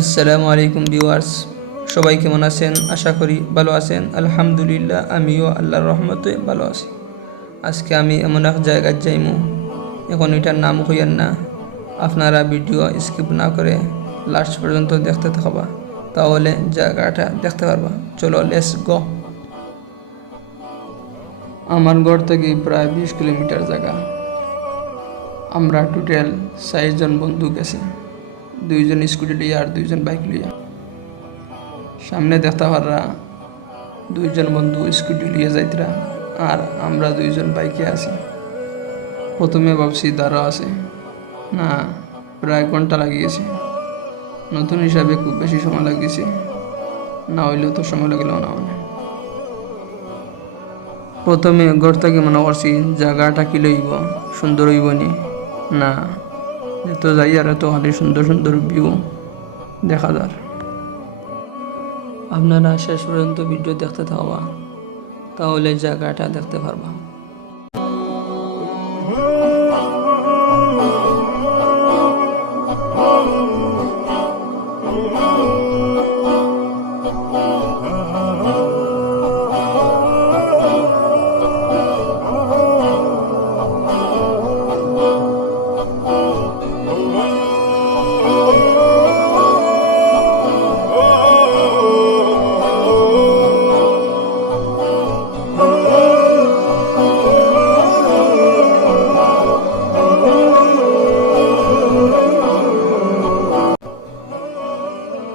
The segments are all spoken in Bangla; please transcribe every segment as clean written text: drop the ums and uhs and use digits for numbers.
আসসালামু আলাইকুম ভিউয়ার্স, সবাই কেমন আছেন? আশা করি ভালো আছেন। আলহামদুলিল্লাহ, আমিও আল্লাহর রহমতে ভালো আছি। আজকে আমি এমন এক জায়গায় যাইমু, এখন এটার নাম হইয়েন না। আপনারা ভিডিও স্কিপ না করে লাস্ট পর্যন্ত দেখতে থাকবা, তাহলে জায়গাটা দেখতে পারবা। চলো, লেটস গো। আমার ঘর থেকে প্রায় 20 কিলোমিটার জায়গা। আমরা টোটাল 6 জন বন্ধু গেছি, 2 জন স্কুটি লইয়া আর 2 জন বাইক লইয়া। সামনে দেখতে পাররা 2 জন বন্ধু স্কুটি লিয়ে যাইতরা, আর আমরা 2 জন বাইকে আছি। প্রথমে ভাবছি দাঁড়া আছে না, প্রায় ঘন্টা লাগিয়েছে। নতুন হিসাবে খুব বেশি সময় লাগিয়েছে, না হইলেও তো সময় লাগিল না। প্রথমে ঘর থেকে মনে করছি জায়গাটা কি লইব, সুন্দর হইব নি না, এত যাই আর এত খালি সুন্দর সুন্দর ভিউ দেখা যার। আপনারা শেষ পর্যন্ত ভিডিও দেখতে থাকবা, তাহলে জায়গাটা দেখতে পারবা।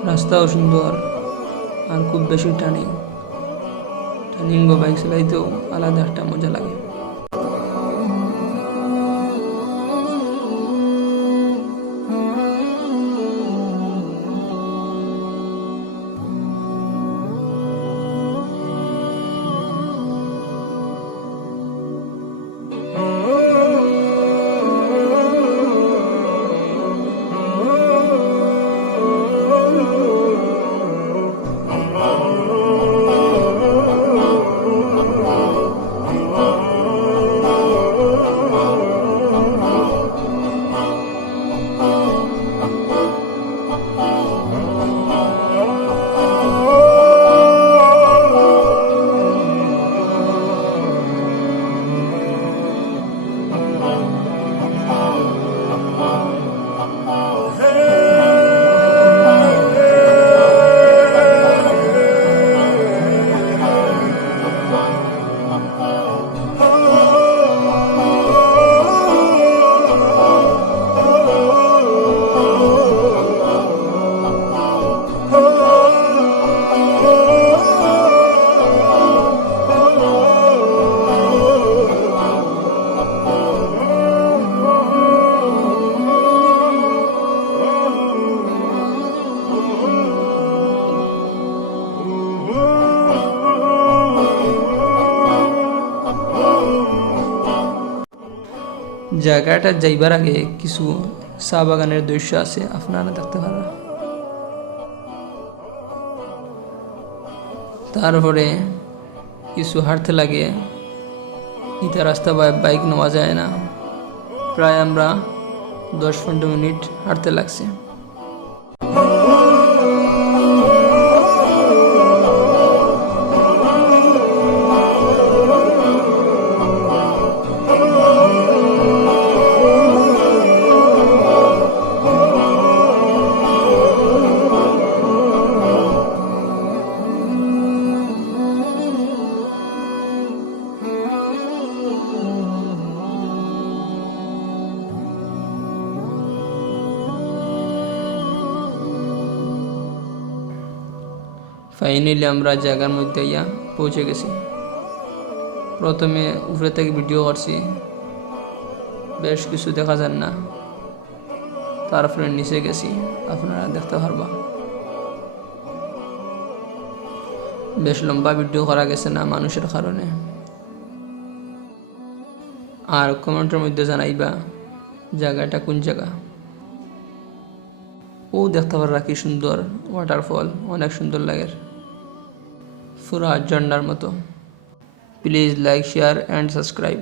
রাস্তাও সুন্দর, আর খুব বেশি টার্নিং বাইক চালাইতেও আলাদা একটা মজা লাগে। জায়গাটা যাইবার আগে কিছু চা বাগানের দৃশ্য আছে, আপনারা দেখতে পারেন। তারপরে কিছু হাঁটতে লাগে, ইটা রাস্তা বাইক নেওয়া যায় না। প্রায় আমরা 10-15 মিনিট হাঁটতে লাগছে। ফাইনালি আমরা জায়গার মধ্যে পৌঁছে গেছি। প্রথমে উপরে থেকে ভিডিও করছি, বেশ কিছু দেখা যান না। তারপরে নিচে গেছি, আপনারা দেখতে পারবা। বেশ লম্বা ভিডিও করা গেছে না মানুষের কারণে। আর কমেন্টের মধ্যে জানাইবা জায়গাটা কোন জায়গা। ও দেখতে পারবা কি সুন্দর ওয়াটারফল, অনেক সুন্দর লাগে, পুরা ঝর্ণার মতো। Please like, share and subscribe.